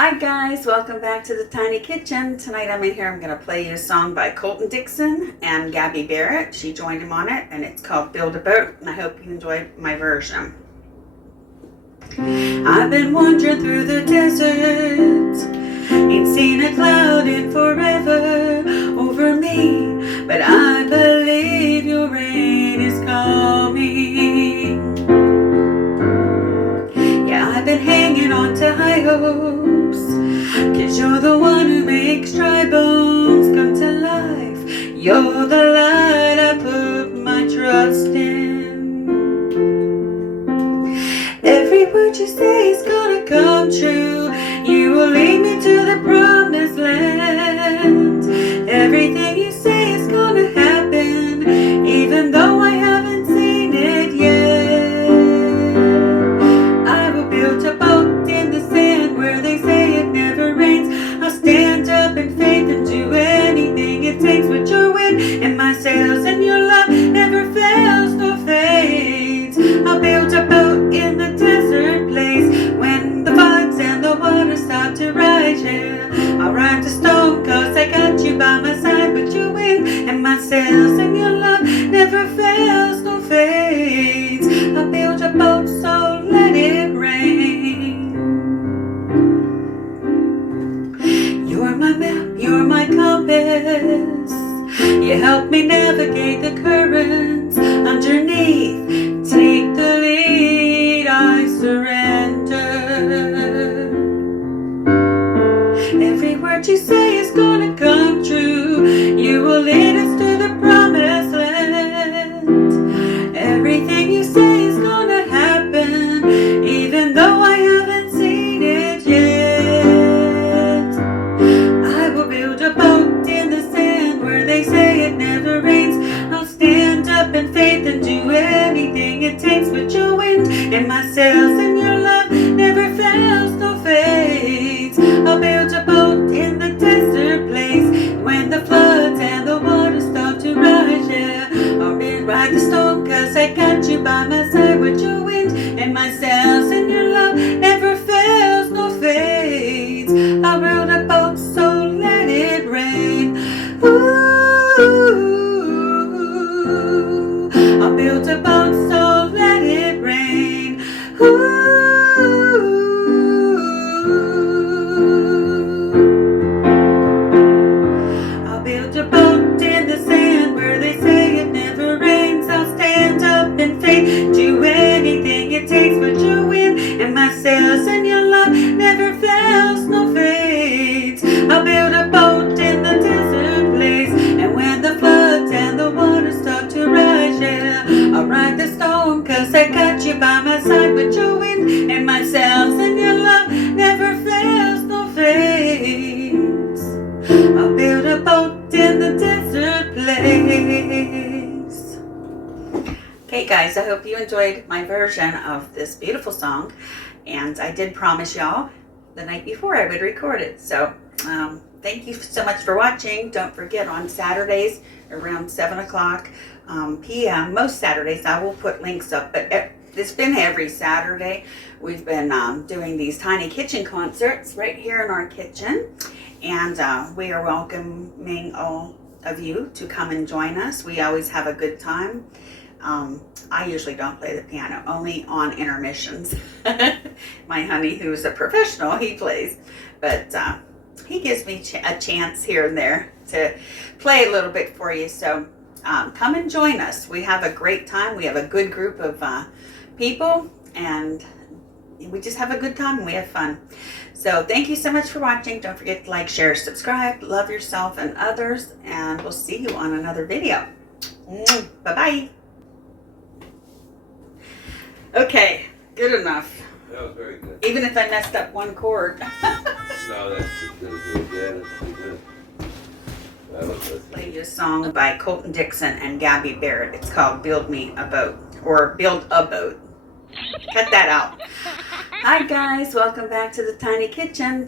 Hi guys, welcome back to the Tiny Kitchen. Tonight I'm in here, I'm going to play you a song by Colton Dixon and Gabby Barrett. She joined him on it and it's called Build a Boat, and I hope you enjoy my version. I've been wandering through the desert, ain't seen a cloud in forever over me, but I believe your rain is coming. Yeah, I've been hanging on to high hopes, 'cause you're the one who makes dry bones come to life. You're the light I put my trust in. Every word you say is gonna come true. You will lead me to the promised land. Everything you say is gonna happen, even though I haven't seen it yet. I will build a boat in the sand where they say it never rains. I'll stand up in faith and do anything it takes with your wind and my sails, and your love never fails nor fades. I'll build a boat in the desert place when the floods and the water start to rise, yeah. I'll ride the storm 'cause I got you by my side with your wind and my sails, and your love never fails nor fades. I'll build a boat, so let it rain. You're my map, you're my compass. You help me navigate the currents underneath. Take the lead, I surrender. Every word you say is gonna come true. You will lead us to the promised land. Everything you say is gonna happen, even though I haven't seen it yet. I will build a boat in the sand where they say it never rains. I'll stand up in faith and do anything it takes with your wind and my sails, and your love never fails nor fades. I'll build a boat in the desert place when the floods and the water start to rise, yeah. I'll ride the storm 'cause I got you by my side with your wind and my sails, and your love never fails nor fades. I'll build a boat, so let it rain. Ooh, I'll build a boat, so let it rain. Ooh, I'll build a boat in the sand where they say it never rains. I'll stand up in faith, do anything it takes with your wind and my sails, and your love never fails nor fades. I'll build a boat in the desert place, and when the floods and the water start to rise, yeah, I'll ride the storm 'cause I got you by my side with your wind and my sails, and your love never fails nor fades. I'll build a boat in the desert place. Okay guys, I hope you enjoyed my version of this beautiful song, and I did promise y'all the night before I would record it. So thank you so much for watching. Don't forget, on Saturdays around 7 o'clock p.m. most Saturdays I will put links up, but it's been every Saturday we've been doing these tiny kitchen concerts right here in our kitchen, and we are welcoming all of you to come and join us. We always have a good time. I usually don't play the piano, only on intermissions. My honey, who's a professional, he plays, but he gives me a chance here and there to play a little bit for you. So come and join us. We have a great time. We have a good group of people, and we just have a good time and we have fun. So thank you so much for watching. Don't forget to like, share, subscribe, love yourself and others, and we'll see you on another video. Bye-bye. Okay, good enough. That was very good. Even if I messed up one chord. No, that's good. Yeah, that's pretty good. That was good. Play you a song by Colton Dixon and Gabby Barrett. It's called Build Me a Boat, or Build a Boat. Cut that out. Hi guys, welcome back to the Tiny Kitchen.